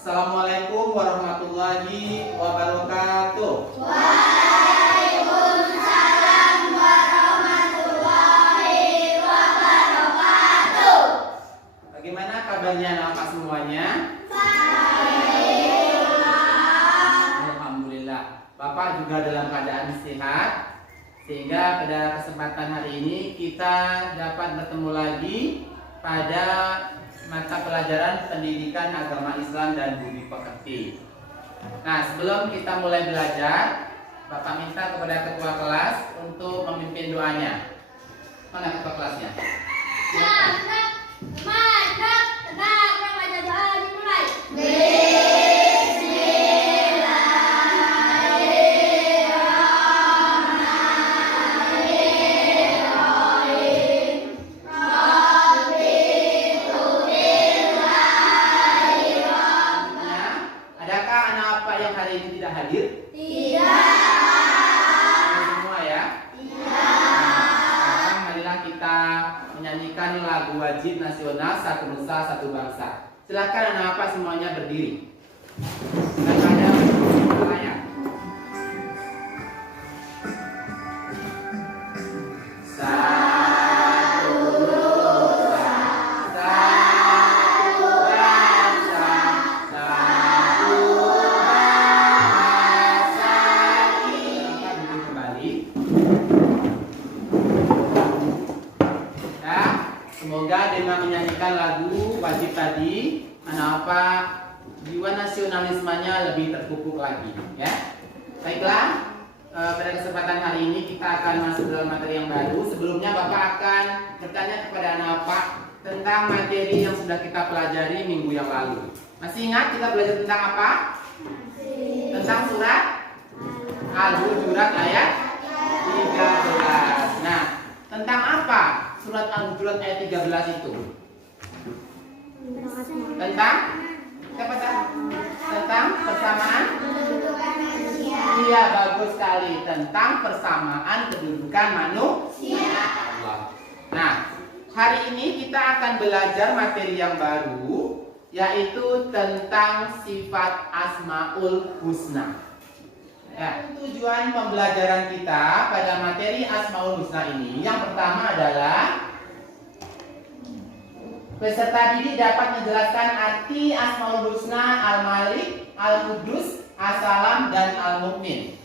Assalamualaikum warahmatullahi wabarakatuh. Waalaikumsalam warahmatullahi wabarakatuh. Bagaimana kabarnya Bapak semuanya? Baik. Alhamdulillah. Bapak juga dalam keadaan sehat, sehingga pada kesempatan hari ini kita dapat bertemu lagi pada mata pelajaran pendidikan agama Islam dan budi pekerti. Nah, sebelum kita mulai belajar, Bapak minta kepada ketua kelas untuk memimpin doanya. Mana ketua kelasnya? Mantap, tenang, baca doa dimulai. Adakah anak apa yang hari ini tidak hadir? Tidak. Semua ya? Sekarang marilah kita menyanyikan lagu wajib nasional Satu Nusa Satu Bangsa. Silakan anak apa semuanya berdiri. Dan ada layak. Satu Nusa, satu bangsa, satu bahasa kita duduk kembali. Ya, semoga dengan menyanyikan lagu wajib tadi, anak apa jiwa nasionalismenya lebih terpupuk lagi. Ya, baiklah. Pada kesempatan hari ini kita akan masuk dalam materi yang baru. Sebelumnya Bapak akan bertanya kepada anak Bapak tentang materi yang sudah kita pelajari minggu yang lalu. Masih ingat kita belajar tentang apa? Tentang surat Al-Hujurat ayat 13. Nah, tentang apa surat Al-Hujurat ayat 13 itu? Tentang siapa tahu? Tentang persamaan. Iya, bagus sekali, tentang persamaan kedudukan manusia. Nah, hari ini kita akan belajar materi yang baru, yaitu tentang sifat Asmaul Husna. Ya, tujuan pembelajaran kita pada materi Asmaul Husna ini yang pertama adalah peserta didik dapat menjelaskan arti Asmaul Husna Al-Malik, Al-Qudus, As-Salam, dan Al-Mu'min.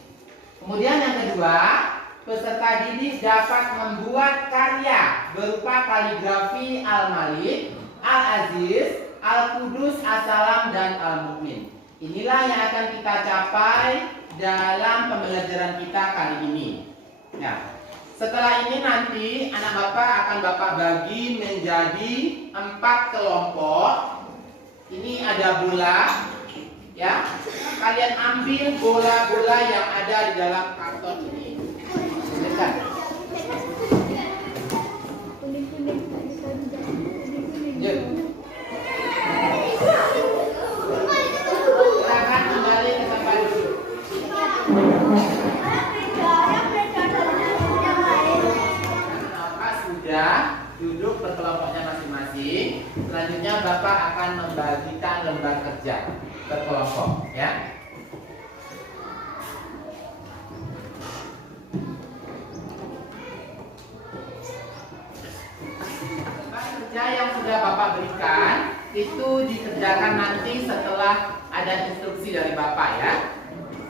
Kemudian yang kedua, peserta didik dapat membuat karya berupa kaligrafi Al-Malik, Al-Aziz, Al-Qudus, As-Salam, dan Al-Mu'min. Inilah yang akan kita capai dalam pembelajaran kita kali ini. Ya. Setelah ini nanti anak Bapak akan Bapak bagi menjadi 4 kelompok. Ini ada bola, ya. Kalian ambil bola-bola yang ada di dalam karton ini. Dekat. Silakan kembali ke tempat duduk. Sudah duduk berkelompoknya masing-masing. Selanjutnya Bapak akan membagikan lembar kerja berkelompok, ya. Lembar kerja yang sudah Bapak berikan itu dikerjakan nanti setelah ada instruksi dari Bapak, ya.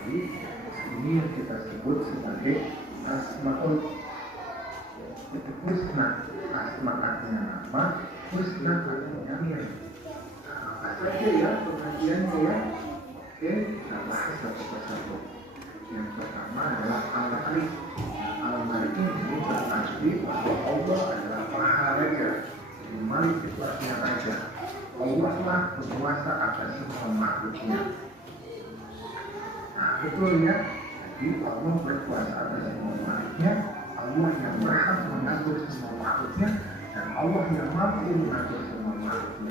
Ini yang kita sebut sebagai Asmaul Husna. Asma artinya nama, Husna artinya mirip. Apa saja ya pengajiannya ya? Oke, kita bahas satu persatu. Yang pertama adalah Al-Malik. Al-Malik ini berarti bahwa Allah adalah Maha Raja. Jadi Malik itu artinya Raja. Allah lah berkuasa atas semua makhluknya. Nah, betul ya. Jadi Allah berkuasa atas semua makhluknya. Allah yang berhak mengatur semua makhluknya, dan Allah yang mampu mengatur semua makhluknya.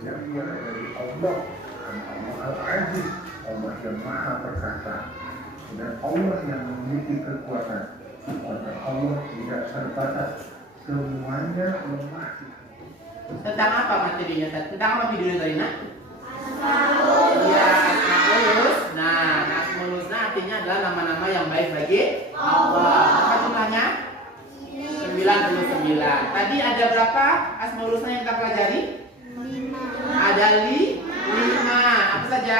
Yang dia dari Allah, Allah Al-Aziz, Allah yang Maha Perkasa, dan Allah yang memiliki kekuatan. Kekuatan Allah tidak terbatas, semuanya lemah. Tentang apa materinya? Tentang apa videonya tadi, Nak? Iya, Asmaul. Nah, Asmaul Husna artinya adalah nama-nama yang baik bagi Allah. Apa jumlahnya? 99. Tadi ada berapa Asmaul Husna yang kita pelajari? Ada 5. Apa saja?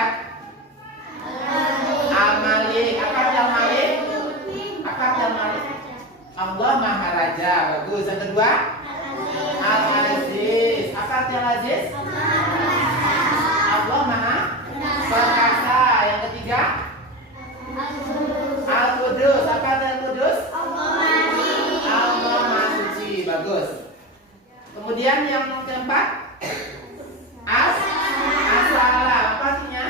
Al-Malik. Apa arti Al-Malik? Apa arti Al-Malik? Allah Maharaja. Bagus. Yang kedua? Al-Aziz. Apa arti Al-Aziz? Allah Maha Perkasa. Yang ketiga? Al-Qudus. Apa arti Al-Qudus? Allah Maha Suci. Bagus. Kemudian yang keempat? As-Salam. Apa artinya?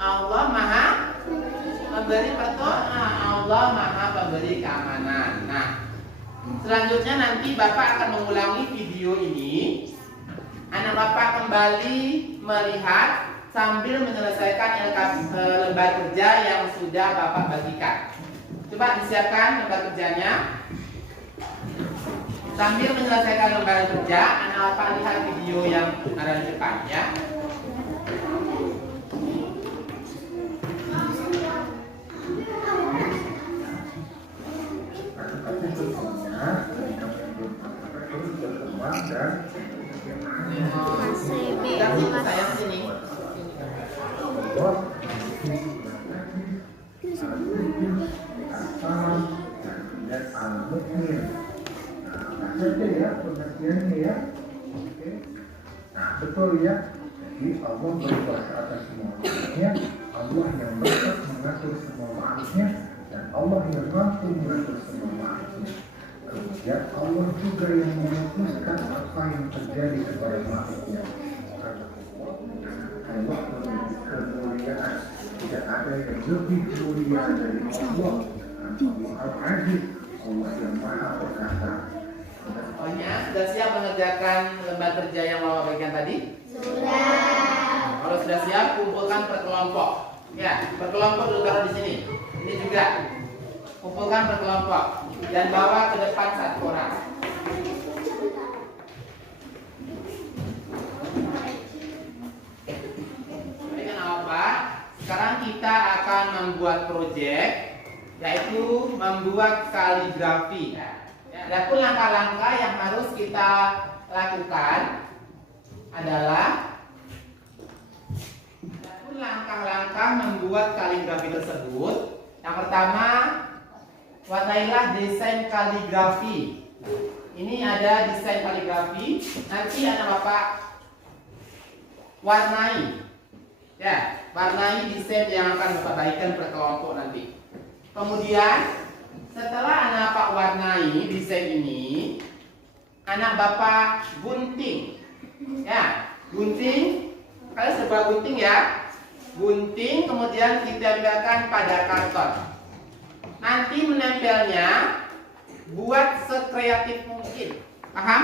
Allah Maha memberi pertolongan. Allah Maha pemberi keamanan. Nah, selanjutnya nanti Bapak akan mengulangi video ini. Anak Bapak kembali melihat sambil menyelesaikan lembar kerja yang sudah Bapak bagikan. Coba disiapkan lembar kerjanya. Sambil menyelesaikan lembar kerja, anak Bapak lihat video yang ada di depan ya. Tapi sebelumnya ketika belum terus berkembang dan Tapi sayang sini. Allah dan Al-Mukmin. Nah, saja ya pengertiannya ya. Oke. Nah, betul ya. Jadi Allah berkuasa atas semua makhluknya, Allah yang berhak mengatur semua makhluknya, dan Allah yang mampu mengatur semua makhluknya. Kemudian Allah juga yang memutuskan apa yang terjadi kepada makhluknya. Karena Allah memiliki kemuliaan, tidak ada yang lebih mulia dari Allah. Allah Al-Aziz, Allah yang Maha Perkasa. Pokoknya sudah siap mengerjakan lembar kerja yang Bapak bagikan tadi? Sudah. Kalau sudah siap, kumpulkan per kelompok. Ya, per kelompok dulu taruh di sini. Ini juga. Kumpulkan per kelompok dan bawa ke depan satu orang. Baik, apa? Sekarang kita akan membuat proyek, yaitu membuat kaligrafi. Adapun langkah-langkah yang harus kita lakukan adalah langkah-langkah membuat kaligrafi tersebut. Yang pertama, warnailah desain kaligrafi. Ini ada desain kaligrafi. Nanti anak Bapak warnai. Ya, warnai desain yang akan Bapak bagikan per kelompok nanti. Kemudian setelah anak Bapak warnai desain ini, anak Bapak gunting. Ya, gunting. Kalian serba gunting ya. Gunting kemudian ditempelkan pada karton. Nanti menempelnya buat sekreatif mungkin. Paham?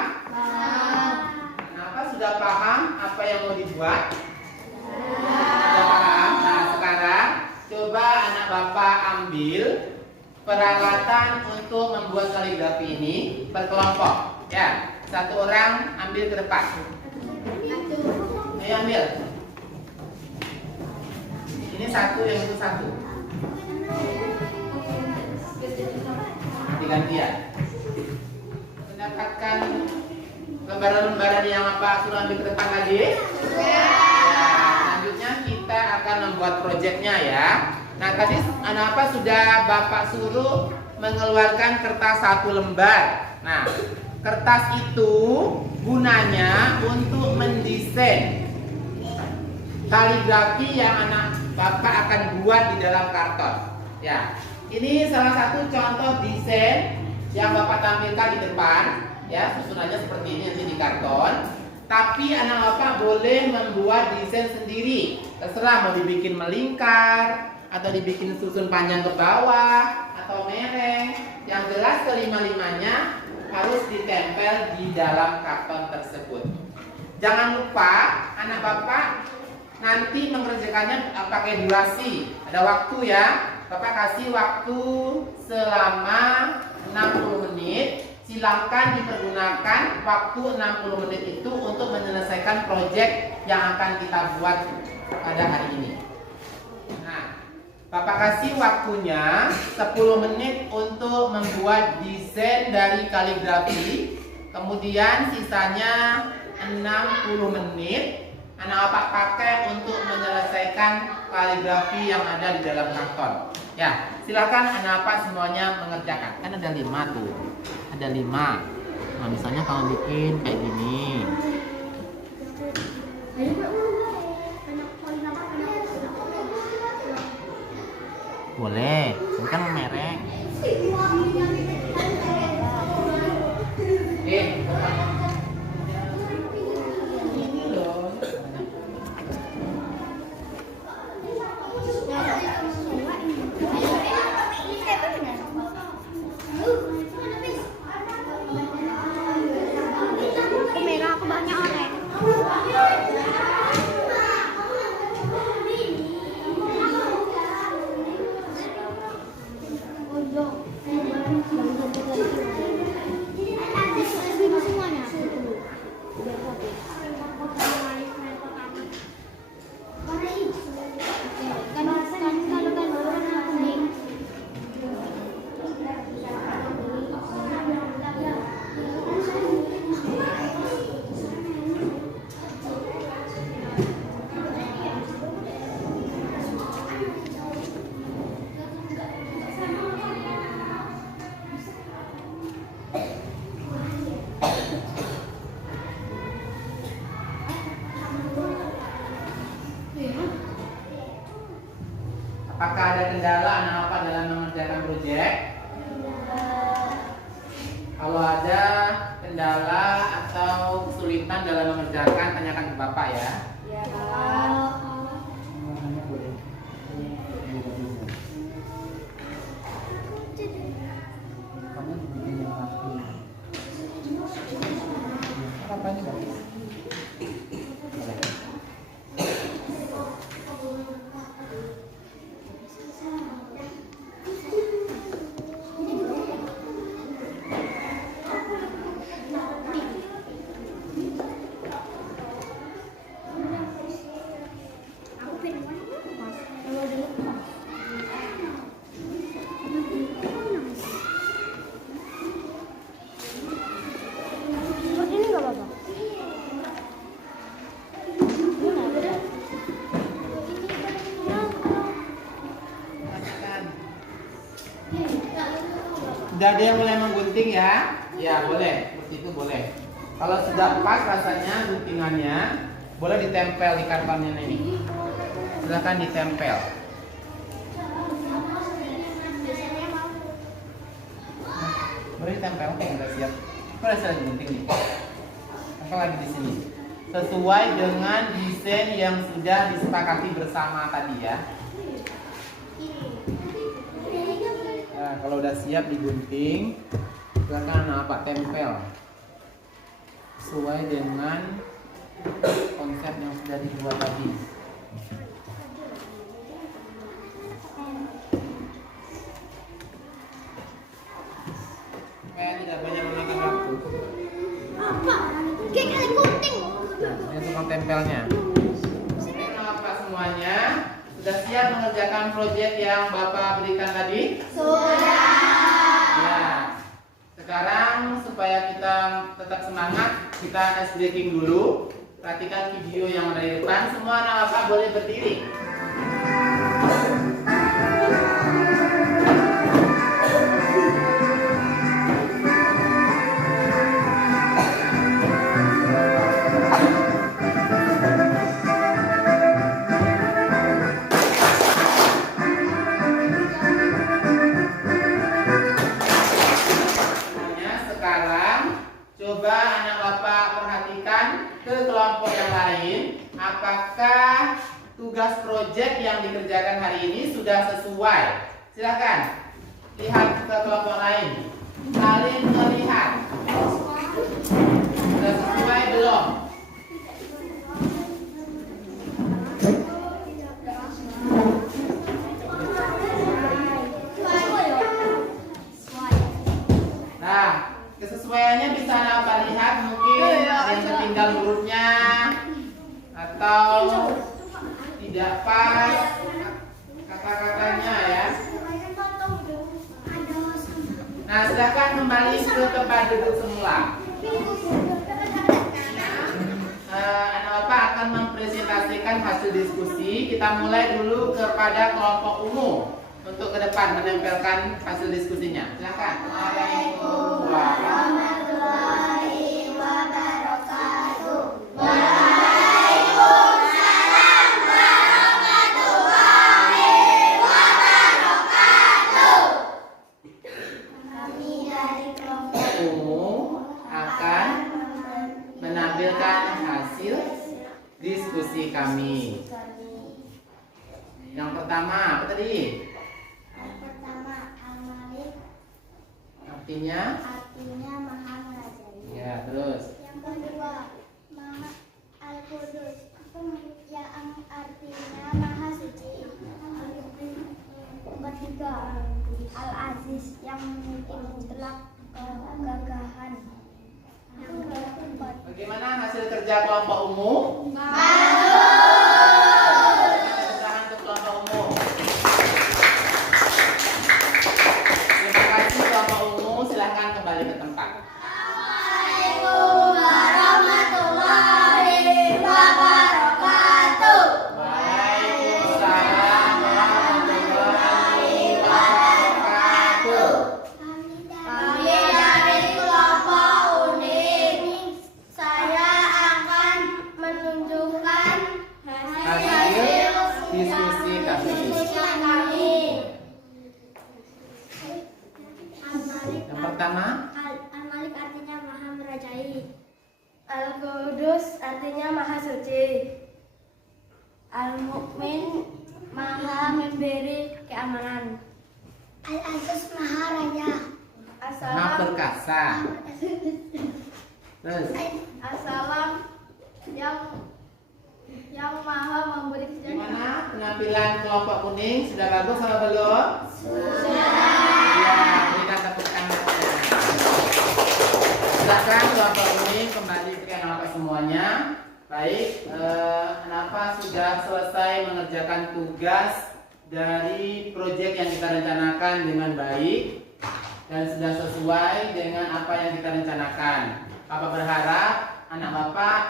Kenapa sudah paham apa yang mau dibuat? Sudah paham? Nah, sekarang coba anak Bapak ambil peralatan untuk membuat kaligrafi ini per kelompok. Ya, satu orang ambil ke depan. Ayo ambil. Ini satu, yang itu satu. Ganti-gantian. Mendapatkan lembaran-lembaran yang apa suruh ambil ke depan lagi? Ya. Selanjutnya kita akan membuat proyeknya ya. Nah, tadi anak apa sudah Bapak suruh mengeluarkan kertas satu lembar. Nah, kertas itu gunanya untuk mendesain kaligrafi yang anak Bapak akan buat di dalam karton. Ya, ini salah satu contoh desain yang Bapak tampilkan di depan. Ya, susunannya seperti ini nanti di karton. Tapi anak Bapak boleh membuat desain sendiri. Terserah mau dibikin melingkar atau dibikin susun panjang ke bawah atau mereng. Yang jelas kelima-limanya harus ditempel di dalam karton tersebut. Jangan lupa anak Bapak nanti mengerjakannya pakai durasi. Ada waktu ya. Bapak kasih waktu selama 60 menit. Silakan dipergunakan waktu 60 menit itu untuk menyelesaikan proyek proyek yang akan kita buat pada hari ini. Nah, Bapak kasih waktunya 10 menit untuk membuat desain dari kaligrafi. Kemudian sisanya 60 menit anak Bapak pakai untuk menyelesaikan kaligrafi yang ada di dalam karton. Ya, silakan anak Bapak semuanya mengerjakan. Kan ada 5 tuh. Ada 5. Nah, misalnya kalau bikin kayak gini. Boleh, ini kan merek. Ini loh. Aku merah, aku banyak oranye. Apakah ada kendala anak Bapak dalam mengerjakan proyek? Kalau ada kendala atau kesulitan dalam mengerjakan, tanyakan ke Bapak ya. Sudah ada yang mulai menggunting ya? Ya boleh, seperti itu boleh. Kalau sudah pas rasanya guntingannya, boleh ditempel di kartonnya ini. Silahkan ditempel. Boleh ditempel, oke udah siap. Boleh saya gunting nih. Tempel lagi di sini. Sesuai dengan desain yang sudah disepakati bersama tadi ya. Nah, kalau udah siap digunting, silakan Bapak tempel sesuai dengan konsep yang sudah dibuat tadi. Supaya tidak banyak memakan waktu. Apa? Kayak kali gunting. Ini tukang tempelnya. Oke, Bapak semuanya sudah siap mengerjakan proyek yang Bapak berikan tadi? Sudah. Ya. Sekarang supaya kita tetap semangat, kita ice breaking dulu. Perhatikan video yang ada di depan. Semua anak Bapak boleh berdiri. Coba anak Bapak perhatikan ke kelompok yang lain, apakah tugas proyek yang dikerjakan hari ini sudah sesuai. Silakan lihat ke kelompok lain, saling melihat. Sudah sesuai belum? Nah, kesesuaiannya bisa Bapak lihat, mungkin ada yang tertinggal hurufnya, atau tidak pas kata-katanya ya. Nah, silakan kembali ke tempat duduk semula. Anak Bapak akan mempresentasikan hasil diskusi. Kita mulai dulu kepada kelompok umum untuk ke depan menempelkan hasil diskusinya. Silakan. Waalaikumsalam warahmatullahi wabarakatuh. Kami dari kelompok Umum akan menampilkan hasil diskusi kami. Yang pertama apa tadi? yang pertama Al-Malik, Artinya? artinya Maha Merajai. Ya, terus. Yang kedua Maha Al-Qudus, yang artinya Maha Suci. Yang ketiga Al-Aziz, yang memiliki mutlak kegagahan. Yang keempat Bagaimana hasil kerja kelompok umum? Tepuk untuk kelompok umum. Terima kasih kelompok umum. Silahkan kembali ke tempat. Assalamualaikum warahmatullahi wabarakatuh. Waalaikumsalam warahmatullahi wabarakatuh. Kami dari kelompok unik. Saya akan menunjukkan Hasil diskusi kami. Yang pertama, Al-Malik artinya Maha Merajai. Al-Qudus artinya Maha Suci. Al-Mukmin Maha memberi keamanan. Al-Aziz Maha Raja. Maha perkasa. Terus, Assalam yang Maha memberi gimana penampilan kelompok kuning? Sudah bagus apa belum? Sudah. Ya, berikan tepuk tangannya. Silakan kelompok kuning kembali ke anak semuanya. Baik, kenapa sudah selesai mengerjakan tugas dari proyek yang kita rencanakan dengan baik dan sudah sesuai dengan apa yang kita rencanakan. Bapak berharap anak Bapak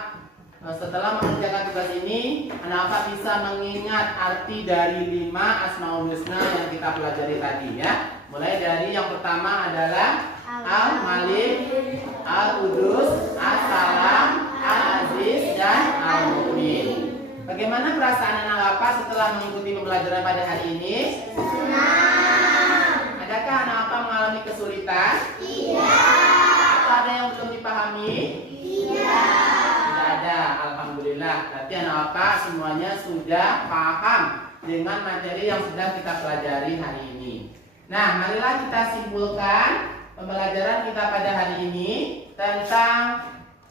setelah mengerjakan tugas ini, anak Bapak bisa mengingat arti dari 5 Asmaul Husna yang kita pelajari tadi ya. Mulai dari yang pertama adalah Al-Malik, Al-Qudus, As-Salam, Al-Aziz, dan Al-Mu'min. Bagaimana perasaan anak Bapak setelah mengikuti pembelajaran pada hari ini? Senang. Adakah anak Bapak mengalami kesulitan? Iya. Atau ada yang belum dipahami? Iya. Tidak ada, alhamdulillah. Berarti anak Bapak semuanya sudah paham dengan materi yang sudah kita pelajari hari ini. Nah, marilah kita simpulkan pembelajaran kita pada hari ini tentang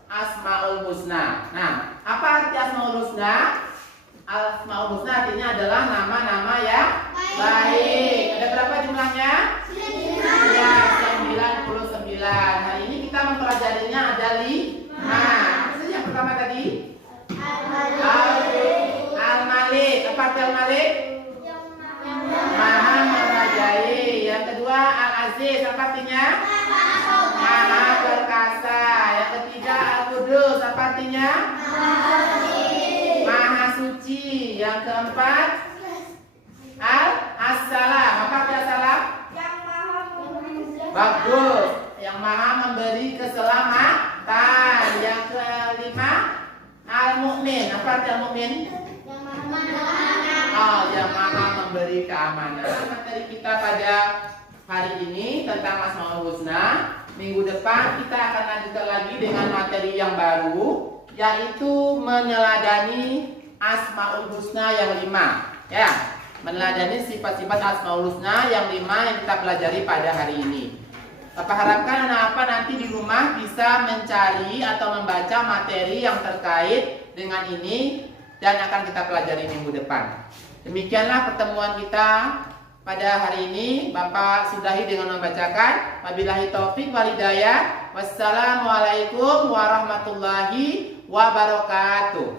Asmaul Husna. Nah, apa arti Asmaul Husna? Asmaul Husna artinya adalah nama-nama yang baik. Ada berapa jumlahnya? 9. Ya, 99. Hari ini kita mempelajarinya ada 5. Apa saja yang pertama tadi? Al-Malik. Apa arti Al-Malik? Maha merajai. Yang kedua Al-Aziz. Apa artinya? Maha perkasa. Yang ketiga Al-Qudus. Apa artinya? Maha suci. Yang keempat As-Salam. Apa arti As-Salam? Bagus. Yang maha memberi keselamatan. Yang kelima Al-Mu'min. Apa arti Al-Mu'min? Oh, yang maha memberi keamanan. Materi kita pada hari ini tentang Asmaul Husna. Minggu depan kita akan lanjutkan lagi dengan materi yang baru, yaitu meneladani Asmaul Husna yang 5. Ya, meneladani sifat-sifat Asmaul Husna yang 5 yang kita pelajari pada hari ini. Bapak harapkan anak-anak nanti di rumah bisa mencari atau membaca materi yang terkait dengan ini dan akan kita pelajari minggu depan. Demikianlah pertemuan kita pada hari ini. Bapak sudahi dengan membacakan wabillahi taufik wal hidayah. Wassalamualaikum warahmatullahi wabarakatuh.